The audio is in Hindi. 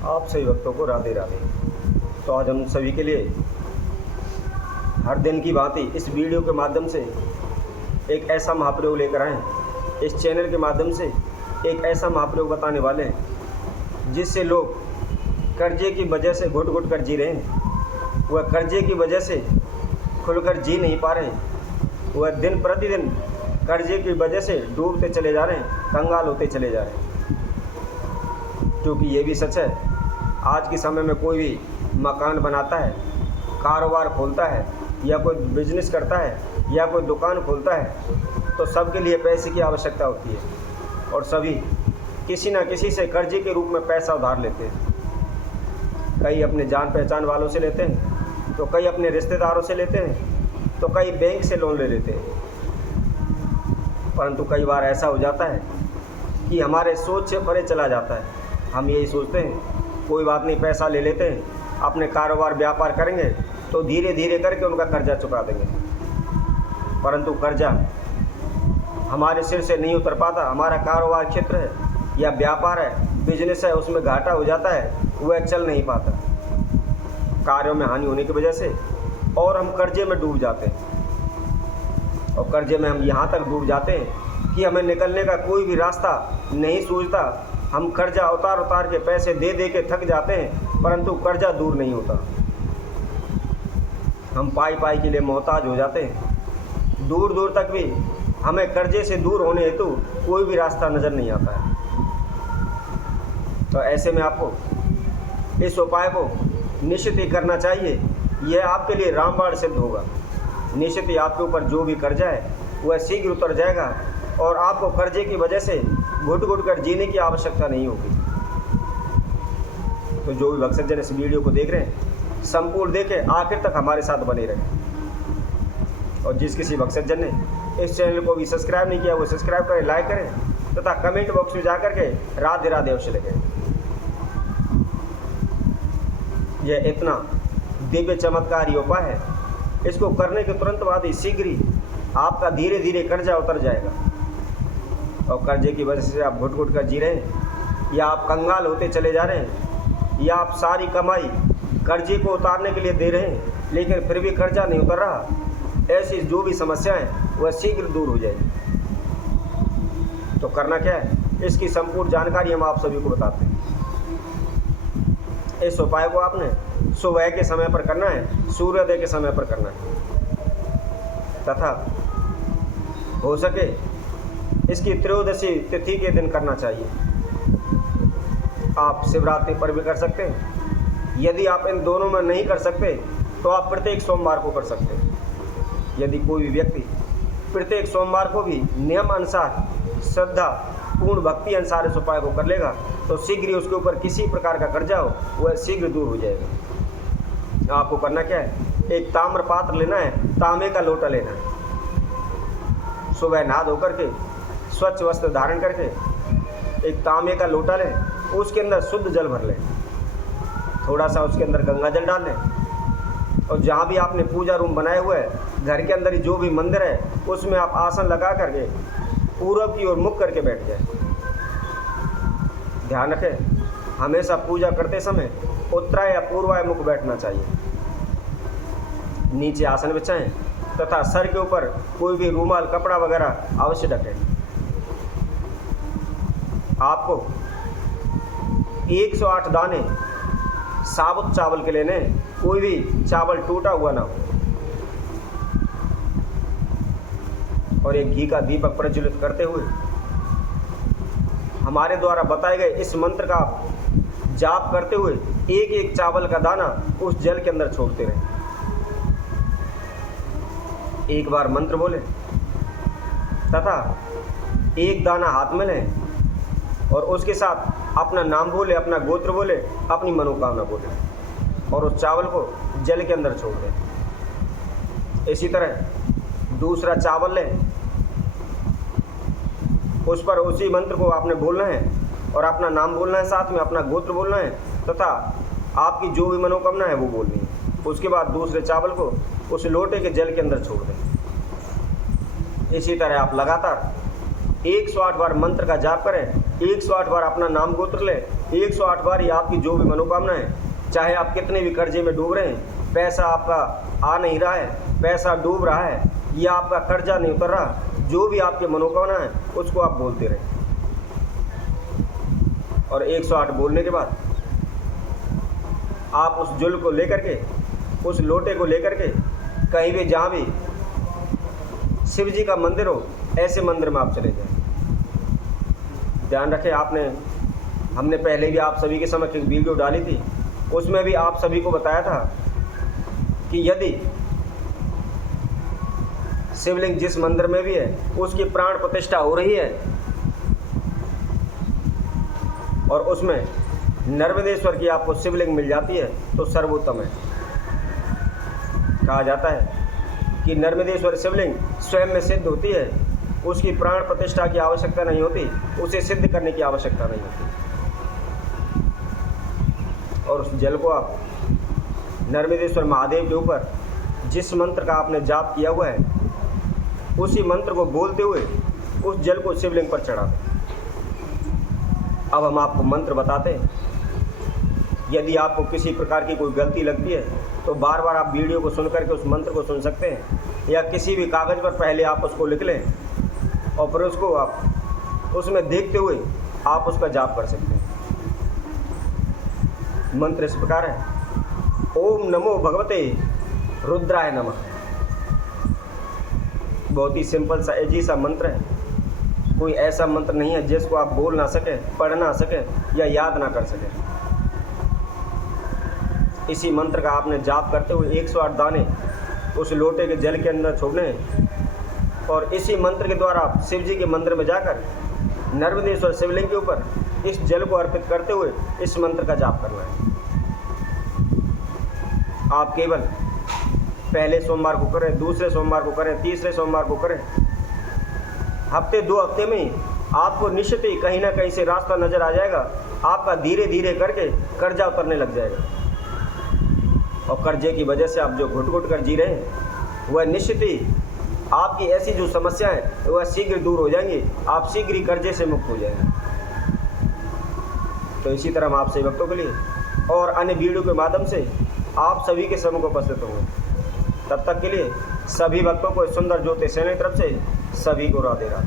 आप सभी भक्तों को राधे राधे। तो आज हम सभी के लिए हर दिन की भांति इस वीडियो के माध्यम से एक ऐसा महाप्रयोग लेकर आए हैं। इस चैनल के माध्यम से एक ऐसा महाप्रयोग बताने वाले हैं जिससे लोग कर्जे की वजह से घुट घुट कर जी रहे हैं। वह कर्जे की वजह से खुलकर जी नहीं पा रहे हैं। वह दिन प्रतिदिन कर्जे की वजह से डूबते चले जा रहे हैं, कंगाल होते चले जा रहे हैं। क्योंकि ये भी सच है, आज के समय में कोई भी मकान बनाता है, कारोबार खोलता है या कोई बिजनेस करता है या कोई दुकान खोलता है तो सबके लिए पैसे की आवश्यकता होती है और सभी किसी न किसी से कर्जे के रूप में पैसा उधार लेते हैं। कई अपने जान पहचान वालों से लेते हैं, तो कई अपने रिश्तेदारों से लेते हैं, तो कई बैंक से लोन ले लेते हैं। परंतु कई बार ऐसा हो जाता है कि हमारे सोच से परे चला जाता है। हम यही सोचते हैं कोई बात नहीं, पैसा ले लेते हैं, अपने कारोबार व्यापार करेंगे तो धीरे धीरे करके उनका कर्जा चुका देंगे। परंतु कर्जा हमारे सिर से नहीं उतर पाता। हमारा कारोबार क्षेत्र है या व्यापार है, बिजनेस है, उसमें घाटा हो जाता है, वह चल नहीं पाता कार्यों में हानि होने की वजह से, और हम कर्जे में डूब जाते हैं। और कर्जे में हम यहाँ तक डूब जाते हैं कि हमें निकलने का कोई भी रास्ता नहीं सूझता। हम कर्जा उतार के पैसे दे दे के थक जाते हैं, परंतु कर्जा दूर नहीं होता। हम पाई के लिए मोहताज हो जाते हैं। दूर दूर तक भी हमें कर्जे से दूर होने हेतु कोई भी रास्ता नज़र नहीं आता है। तो ऐसे में आपको इस उपाय को निश्चित ही करना चाहिए। यह आपके लिए रामबाण सिद्ध होगा। निश्चित ही आपके ऊपर जो भी कर्जा है वह शीघ्र उतर जाएगा और आपको कर्जे की वजह से घुट घुट कर जीने की आवश्यकता नहीं होगी। तो जो भी भक्तजन इस वीडियो को देख रहे हैं, संपूर्ण देखें, आखिर तक हमारे साथ बने रहें। और जिस किसी भक्तजन ने इस चैनल को भी सब्सक्राइब नहीं किया वो सब्सक्राइब करें, लाइक करें तथा कमेंट बॉक्स में जाकर के राधे राधे अवश्य लिखें। यह इतना दिव्य चमत्कारी उपाय है, इसको करने के तुरंत बाद ही शीघ्र ही आपका धीरे धीरे कर्जा उतर जाएगा। और कर्जे की वजह से आप घुट घुट कर जी रहे हैं या आप कंगाल होते चले जा रहे हैं या आप सारी कमाई कर्जे को उतारने के लिए दे रहे हैं लेकिन फिर भी कर्जा नहीं उतर रहा, ऐसी जो भी समस्याएं वह शीघ्र दूर हो जाएगी। तो करना क्या है, इसकी संपूर्ण जानकारी हम आप सभी को बताते हैं। इस उपाय को आपने सुबह के समय पर करना है, सूर्योदय के समय पर करना है तथा हो सके इसकी त्रयोदशी तिथि के दिन करना चाहिए। आप शिवरात्रि पर भी कर सकते हैं। यदि आप इन दोनों में नहीं कर सकते तो आप प्रत्येक सोमवार को कर सकते हैं। यदि कोई भी व्यक्ति प्रत्येक सोमवार को भी नियम अनुसार, श्रद्धा पूर्ण भक्ति अनुसार इस उपाय को कर लेगा तो शीघ्र ही उसके ऊपर किसी प्रकार का कर्जा हो वह शीघ्र दूर हो जाएगा। आपको करना क्या है, एक ताम्र पात्र लेना है, तांबे का लोटा लेना है। सुबह नहा धो करके स्वच्छ वस्त्र धारण करके एक तांबे का लोटा लें, उसके अंदर शुद्ध जल भर लें, थोड़ा सा उसके अंदर गंगा जल डाल लें और जहाँ भी आपने पूजा रूम बनाए हुए है, घर के अंदर ही जो भी मंदिर है उसमें आप आसन लगा करके पूरब की ओर मुख करके बैठ जाए। ध्यान रखें, हमेशा पूजा करते समय उत्तराय या पूर्वाय मुख बैठना चाहिए। नीचे आसन बिछाएं तथा सर के ऊपर कोई भी रूमाल, कपड़ा वगैरह अवश्य ढकें। आपको 108 दाने साबुत चावल के लेने, कोई भी चावल टूटा हुआ ना हो, और एक घी का दीपक प्रज्वलित करते हुए हमारे द्वारा बताए गए इस मंत्र का जाप करते हुए एक एक चावल का दाना उस जल के अंदर छोड़ते रहें। एक बार मंत्र बोले तथा एक दाना हाथ में लें और उसके साथ अपना नाम बोले, अपना गोत्र बोले, अपनी मनोकामना बोले और उस चावल को जल के अंदर छोड़ दें। इसी तरह दूसरा चावल लें, उस पर उसी मंत्र को आपने बोलना है और अपना नाम बोलना है, साथ में अपना गोत्र बोलना है तथा आपकी जो भी मनोकामना है वो बोलनी है। उसके बाद दूसरे चावल को उस लोटे के जल के अंदर छोड़ दें। इसी तरह आप लगातार 108 बार मंत्र का जाप करें, 108 बार अपना नाम गोत्र लें, 108 बार ये आपकी जो भी मनोकामना है, चाहे आप कितने भी कर्जे में डूब रहे हैं, पैसा आपका आ नहीं रहा है, पैसा डूब रहा है, या आपका कर्जा नहीं उतर रहा, जो भी आपकी मनोकामना है उसको आप बोलते रहें। और 108 बोलने के बाद आप उस जल को लेकर के, उस लोटे को लेकर के कहीं भी जहाँ भी शिव जी का मंदिर हो, ऐसे मंदिर में आप चले जाएं। ध्यान रखें, हमने पहले भी आप सभी के समक्ष एक वीडियो डाली थी, उसमें भी आप सभी को बताया था कि यदि शिवलिंग जिस मंदिर में भी है उसकी प्राण प्रतिष्ठा हो रही है और उसमें नर्मदेश्वर की आपको शिवलिंग मिल जाती है तो सर्वोत्तम है। कहा जाता है कि नर्मदेश्वर शिवलिंग स्वयं में सिद्ध होती है, उसकी प्राण प्रतिष्ठा की आवश्यकता नहीं होती, उसे सिद्ध करने की आवश्यकता नहीं होती। और उस जल को आप नर्मदेश्वर महादेव के ऊपर जिस मंत्र का आपने जाप किया हुआ है, उसी मंत्र को बोलते हुए उस जल को शिवलिंग पर चढ़ा दें। अब हम आपको मंत्र बताते हैं। यदि आपको किसी प्रकार की कोई गलती लगती है तो बार बार आप वीडियो को सुन करके उस मंत्र को सुन सकते हैं, या किसी भी कागज़ पर पहले आप उसको लिख लें और फिर उसको आप उसमें देखते हुए आप उसका जाप कर सकते हैं। मंत्र इस प्रकार है, ओम नमो भगवते रुद्राय नमः। बहुत ही सिंपल सा इजी सा मंत्र है, कोई ऐसा मंत्र नहीं है जिसको आप बोल ना सके, पढ़ ना सके या याद ना कर सके। इसी मंत्र का आपने जाप करते हुए 108 दाने उस लोटे के जल के अंदर छोड़ने हैं और इसी मंत्र के द्वारा आप शिव जी के मंदिर में जाकर नर्मदेश्वर शिवलिंग के ऊपर इस जल को अर्पित करते हुए इस मंत्र का जाप करना है। आप केवल पहले सोमवार को करें, दूसरे सोमवार को करें, तीसरे सोमवार को करें, हफ्ते 2 हफ्ते में ही आपको निश्चित ही कहीं ना कहीं से रास्ता नज़र आ जाएगा। आपका धीरे धीरे करके कर्जा उतरने लग जाएगा और कर्जे की वजह से आप जो घुट घुट कर जी रहे हैं वह निश्चित ही आपकी ऐसी जो समस्या है वह शीघ्र दूर हो जाएंगी, आप शीघ्र ही कर्जे से मुक्त हो जाएंगे। तो इसी तरह हम आप सभी भक्तों के लिए और अन्य वीडियो के माध्यम से आप सभी के सम्मुख उपस्थित होंगे। तब तक के लिए सभी भक्तों को सुंदर ज्योति चैनल की तरफ से सभी को राधे राधे।